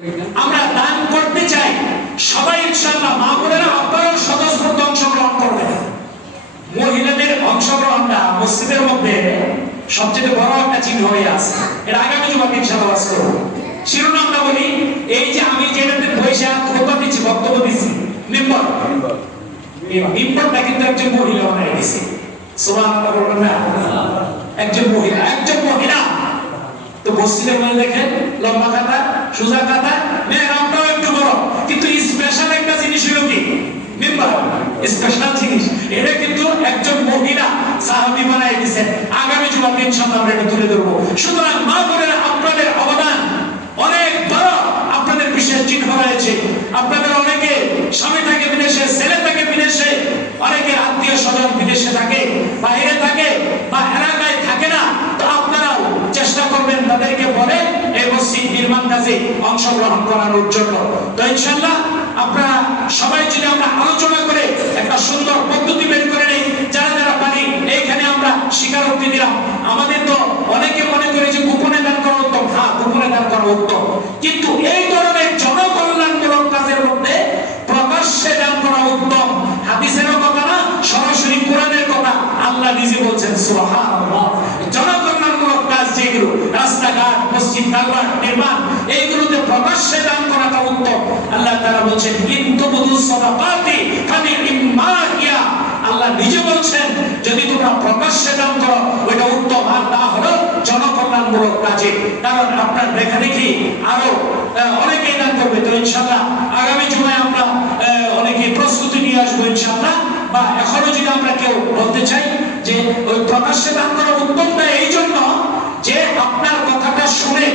আমরা দান করতে চাই, সবাই ইনশাআল্লাহ মা বোনেরা আপনারাও স্বতঃস্ফূর্ত অংশগ্রহণ করবেন। মহিলাদের অংশগ্রহণটা মসজিদের মধ্যে সবচেয়ে বড় একটা চিহ্ন হয়ে আছে। এর আগামী জুমাতে ইনশাআল্লাহ ওয়াজ করব। শিরোনামটা বলি, এই যে আমি যেটাতে বসে খোদবা দিচ্ছি, বক্তব্য দিচ্ছি, মিম্বর, মিম্বরটা কিন্তু একজন মহিলা বানিয়ে দিয়েছে। সুবহানাল্লাহ বলবেন না? একজন মহিলা। তো মসজিদের মধ্যে দেখেন লম্বা কাতা, সোজা কাতা, মেহরাবটাও একটু বড়, কিন্তু স্পেশাল একটা জিনিস হলো কি মিম্বর, স্পেশাল জিনিস। এটা কিন্তু একজন মহিলা সাহাবী বানিয়ে দিয়েছেন। আগামী জুমাতে ইনশাআল্লাহ আমরা এটা তুলে ধরব। সুতরাং মা বোনেরা আপনাদের অবদান অনেক বড়, আপনাদের বিশেষ চিহ্ন রয়েছে। আপনাদের অনেকে স্বামী থাকে বিদেশে, ছেলে থাকে বিদেশে, অনেকে আত্মীয় স্বজন বিদেশে থাকে, বাইরে থাকে বা এলাকায় থাকে না। তো আপনারাও চেষ্টা করবেন তাদেরকে বলে এই মসজিদ নির্মাণ কাজে অংশগ্রহণ করানোর জন্য। তো ইনশাআল্লাহ আপনারা সবাই যদি আমরা আলোচনা করে একটা সুন্দর পদ্ধতি বের করে নেই, যারা যারা পারি এইখানে আমরা স্বীকারোক্তি দিলাম। আমাদের তো অনেকে মনে করে যে গোপনে দান করা উত্তম। হ্যাঁ, গোপনে দান করা উত্তম, কিন্তু এই ধরনের জনকল্যাণমূলক কাজের মধ্যে প্রকাশ্যে দান করা উত্তম। হাদিসেরও কথা না, সরাসরি কোরআনের কথা। আল্লাহ নিজে বলছেন সুবহানাল্লাহ, জনকল্যাণমূলক কাজ যেগুলো, রাস্তাঘাট, মসজিদ, কালবার নির্মাণ, এইগুলোতে প্রকাশ্যে দান করাটা উত্তম। আল্লাহ তাআলা বলছেন ইনতুবুদুস সাদাকাতি ফানি'মা হিয়া। আল্লাহ নিজে বলছেন যদি তোমরা প্রকাশ্যে দান করো ওটা উত্তম, আর না হলো জনকল্যাণমূলক কাজে। কারণ আপনার দেখাদেখি আরো অনেকেই দান করবে। তো ইনশাআল্লাহ আগামী জুমায় আমরা অনেকে প্রস্তুতি নিয়ে আসবো ইনশাআল্লাহ। বা এখনো যদি আমরা কেউ বলতে চাই যে ওই প্রকাশ্যে দান করা উত্তমটা এই জন্য যে আপনার কথাটা শুনে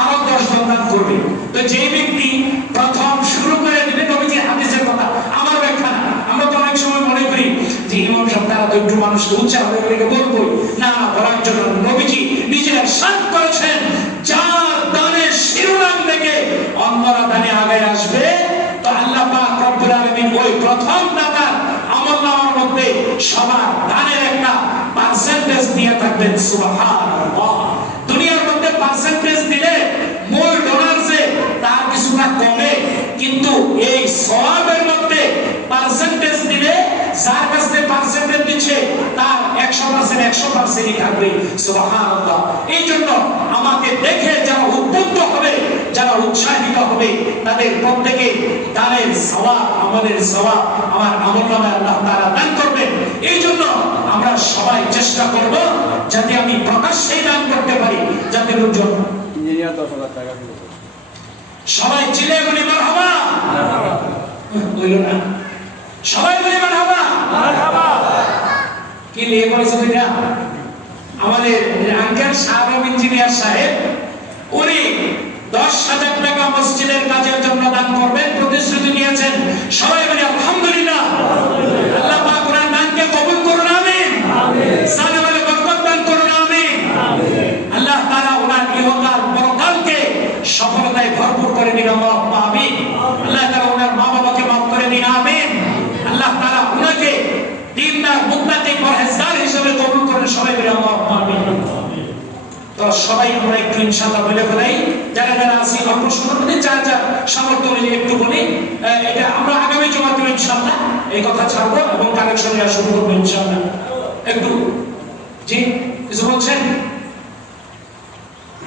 আরো 10 জন দান করবে। তো যে ব্যক্তি প্রথম শুরু করে দিবে নবীজির হাদিসের কথা, আমার ব্যাখ্যা না। আমরা তো অনেক সময় মনে করি যে ইমাম সাহেব তারা তো একটু মানুষকে উৎসাহ হবে বলে বলবো না, বলার জন্য নবীজি নিজে ইরশাদ করেছেন যার দানের শিরোনাম দেখে অন্যরা দানে আগে আসবে। তো আল্লাহ পাক রব্বুল আলামিন ওই প্রথম দাতার আমলনামার মধ্যে সবার দানের একটা পার্সেন্টেজ দিয়ে থাকবেন। সুবহানাল্লাহ। দুনিয়ার মধ্যে পার্সেন্টেজ দিলে মূল ডোনার যে তার কিছুটা কমে, কিন্তু এই সওয়াবের মধ্যে পার্সেন্টেজ দিলে যার কাছে পার্সেন্টেজ দিচ্ছে তার 100%ই থাকবে। সুবহানাল্লাহ। এই জন্য আমাকে দেখে যারা উদ্বুদ্ধ হবে, যারা উৎসাহিত হবে, তাদের প্রত্যেকে দানের সওয়াব, আমাদের সওয়াব আমার আমলনামায় আল্লাহ তাআলা দান করবেন। এই জন্য আমরা সবাই চেষ্টা করব যাতে আমি প্রকাশ্যে দান করতে পারি, যাতে লোকজন ইঞ্জিনিয়ার 10,000 টাকা দিবে। সবাই চিলে বলি মারহাবা, বলো না সবাই বলি মারহাবা, মারহাবা। কি লিয়ে করেছে এটা আমাদের আঙ্কেল সাহেব, ইঞ্জিনিয়ার সাহেব, উনি 10,000 টাকা মসজিদের কাজের জন্য দান করবেন, প্রতিশ্রুতি নিয়েছেন। সবাই বলি আলহামদুলিল্লাহ। আল্লাহ পাক ওনার দানকে কবুল করুন, আমিন। সানা বলে বরকত দান করুন, আমিন। আল্লাহ তাআলা ওনার ইহকাল পরকালকে সফলতায় ভরপুর করে দিন, আমিন। আল্লাহ তাআলা ওনার মা বাবাকে মাফ করে দিন, আমিন। আল্লাহ তাআলা ওনাকে দিনদার মুত্তাকি পরহেজগার হিসেবে কবুল করেন, সবাই বলি আমিন। তো সবাই আমরা একটু ইনশাআল্লাহ বলে ফেলাই, যারা যারা আছি অল্প সময়ের মধ্যে যার যার সামর্থ্য অনুযায়ী একটু বলি। এটা আমরা আগামী জুমাতে ইনশাআল্লাহ এই কথা ছাড়বো এবং কালেকশন দেওয়া শুরু করবো ইনশাআল্লাহ। একটু জি কিছু বলছেন?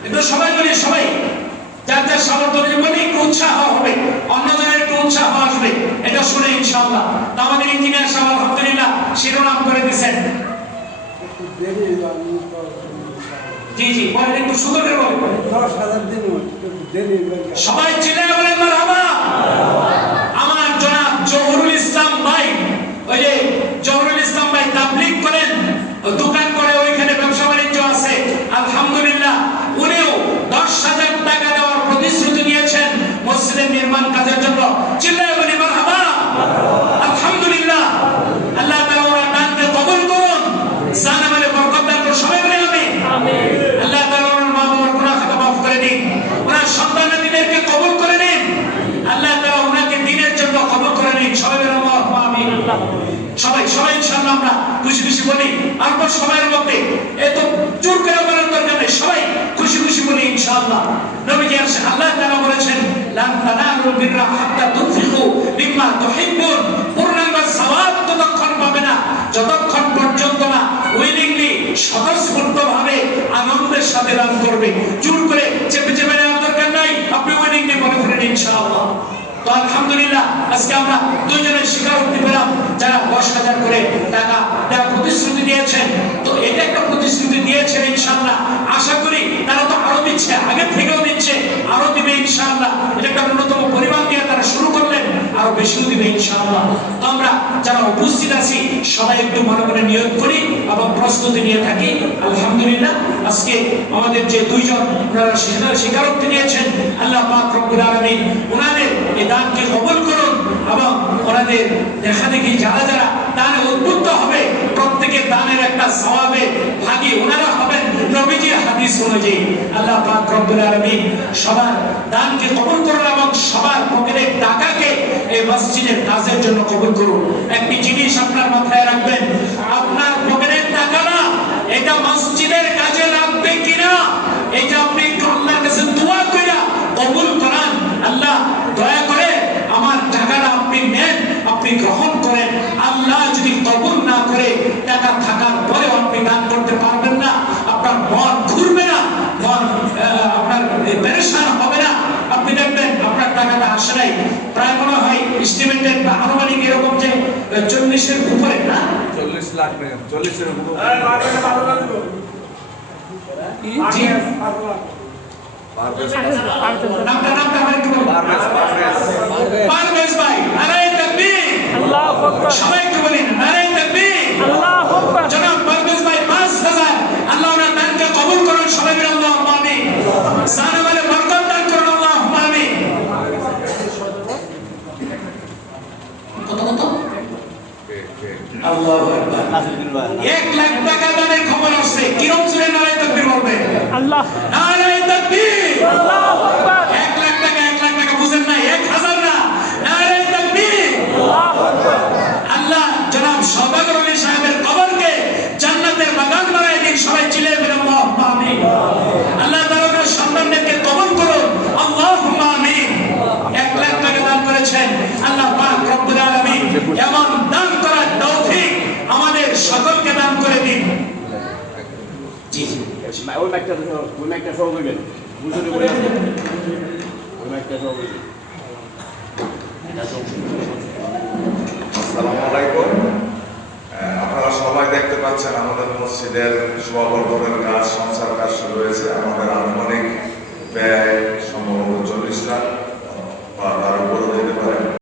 একটু সবাই বলি, সবাই যার যার সামর্থ্য অনুযায়ী বলি, একটু উৎসাহ হবে, অন্যজনের একটু উৎসাহ আসবে এটা শুনে ইনশাআল্লাহ। তো আমাদের ইঞ্জিনিয়ার সাহেব আলহামদুলিল্লাহ শিরোনাম করে দিয়েছেন। জি জি বলেন, একটু সুন্দর করে বলেন। 10,000 দিন সবাই চিনে বলেন মারহাবা। আমার জনাব জহুরুল ইসলাম ভাই, ওই যে জহুরুল ইসলাম ভাই তাবলীগ করেন, দোকান করে, ওইখানে ব্যবসা বাণিজ্য আছে, আলহামদুলিল্লাহ। উনিও 10,000 টাকা দেওয়ার প্রতিশ্রুতি নিয়েছেন মসজিদের নির্মাণ কাজের জন্য। চিনে বলেন মারহাবা, আলহামদুলিল্লাহ। আল্লাহ তাআলা ওনার দানকে কবুল করুন, জানা বলে বরকত দান করুন, সবাই বলে আমিন। আল্লাহ তাআলা ওনার মা বাবার গুনাহ খাতা মাফ করে দিন, ওনার সন্তানদেরকে কবুল করে নিন। আল্লাহ তাআলা ওনাকে দ্বীনের জন্য কবুল করে নিন, সবাই বলে আমিন। সবাই সবাই ইনশাআল্লাহ আমরা খুশি খুশি বলি। অল্প সময়ের মধ্যে এত জোর করে বলার দরকার নেই, সবাই খুশি খুশি বলি ইনশাআল্লাহ। নবীজি আল্লাহ তাআলা বলেছেন লান তানালুল বিররা হাত্তা তুনফিকু মিম্মা তুহিব্বুন, পূর্ণাঙ্গ সওয়াব ততক্ষণ পাবে না যতক্ষণ পর্যন্ত না উইলিংলি স্বতঃস্ফূর্তভাবে আনন্দের সাথে দান করবে। জোর করে চেপে চেপে নেওয়ার দরকার নাই, আপনি উইলিংলি মনে করেন ইনশাআল্লাহ। তো আলহামদুলিল্লাহ আজকে আমরা দুইজনের স্বীকারোক্তি পেলাম যারা 10,000 করে টাকা দেওয়ার প্রতিশ্রুতি দিয়েছেন। তো এটা একটা প্রতিশ্রুতি দিয়েছেন ইনশাআল্লাহ, আশা করি তারা তো আরো দিচ্ছে, আগে থেকেও দিচ্ছে, আরো দিবে ইনশাআল্লাহ। এটা একটা ন্যূনতম পরিমাণ দিয়ে তারা শুরু করলেন, আরো বেশিও দিবে ইনশাআল্লাহ। তো আমরা যারা উপস্থিত আছি সবাই একটু মনে মনে নিয়ত করি এবং প্রস্তুতি নিয়ে থাকি। আলহামদুলিল্লাহ আজকে আমাদের যে দুইজন ওনারা স্বীকারোক্তি দিয়েছেন, আল্লাহ পাক রব্বুল আলামিন ওনাদের এই দানকে কবুল করুন এবং ওনাদের দেখা দেখি যারা যারা দানে উদ্বুদ্ধ হবে প্রত্যেকের দানের একটা সওয়াবে ভাগী ওনারা হবেন নবীজির হাদিস অনুযায়ী। আল্লাহ পাক রব্বুল আলামিন সবার দানকে কবুল করুন এবং সবার পকেটের টাকাকে এই মসজিদের কাজের জন্য কবুল করুন। একটি জিনিস আপনার মাথায় রাখবেন, আপনার পকেটের টাকা না, এটা মসজিদের কাজে লাগবে কিনা এটা আপনি আল্লাহর কাছে দোয়া কইরা কবুল করান। আল্লাহ দয়া করে আমার টাকাটা আপনি নেন, আপনি গ্রহণ করেন। আল্লাহ যদি কবুল না করে টাকা থাকার পরেও আপনি দান করতে পারবেন না, আপনার মন ঘুরবে না, মন আপনার পেরেশান হবে না। আপনি দেখবেন আপনার টাকাটা আসে নাই, প্রায় মনে হয় এস্টিমেটেড বা আনুমানিক এরকম যে 40-এর উপরে না, 40 লাখ টাকা, 40-এর উপরে। পারভেজ ভাই, নারায়ে তাকবীর, আল্লাহু আকবার, সবাই একটু বলেন নারায়ে তাকবীর, আল্লাহু আকবার। জনাব পারভেজ ভাই 5,000, আল্লাহ ওনার দানকে কবুল করুন, সবাই বলেন আল্লাহুম্মা আমিন। জানে বরকত দান করুন, আল্লাহুম্মা আমিন। কত কত? আল্লাহু আকবার। 1 লাখ টাকা দানের খবর আসছে, কিরম জোরে নারায়ে তাকবীর বলবে? আল্লাহ, নারায়ে তাকবীর, আল্লাহু আকবার। 1 লাখ টাকা, 1 লাখ টাকা বুঝেন না, 1,000 না, নারায়ে তাকবীর, আল্লাহু আকবার। আল্লাহ জনাব সওদাগর আলী সাহেবের কবরকে জান্নাতের বাগান বানায় দিন, সবাই চিল্লায়ে বলেন আল্লাহুম্মা আমিন। আল্লাহ তাআলার সন্তানদেরকে কবুল করুন, আল্লাহুম্মা আমিন। 1 লাখ টাকা দান করেছেন, আল্লাহ পাক রব্বুল আলামিন এমন দান করার তৌফিক আমাদের সকলকে দান করে দিন। জি জি, ওই মাইকটা সহ করবেন, বুঝতে বলে ওই মাইকটা সহ করবেন। আসসালামু আলাইকুম। আপনারা সবাই দেখতে পাচ্ছেন আমাদের মসজিদের শোভাবর্ধনের কাজ, সংস্কার কাজ শুরু হয়েছে। আমাদের আনুমানিক ব্যয় সম্ভবত 40 লাখ।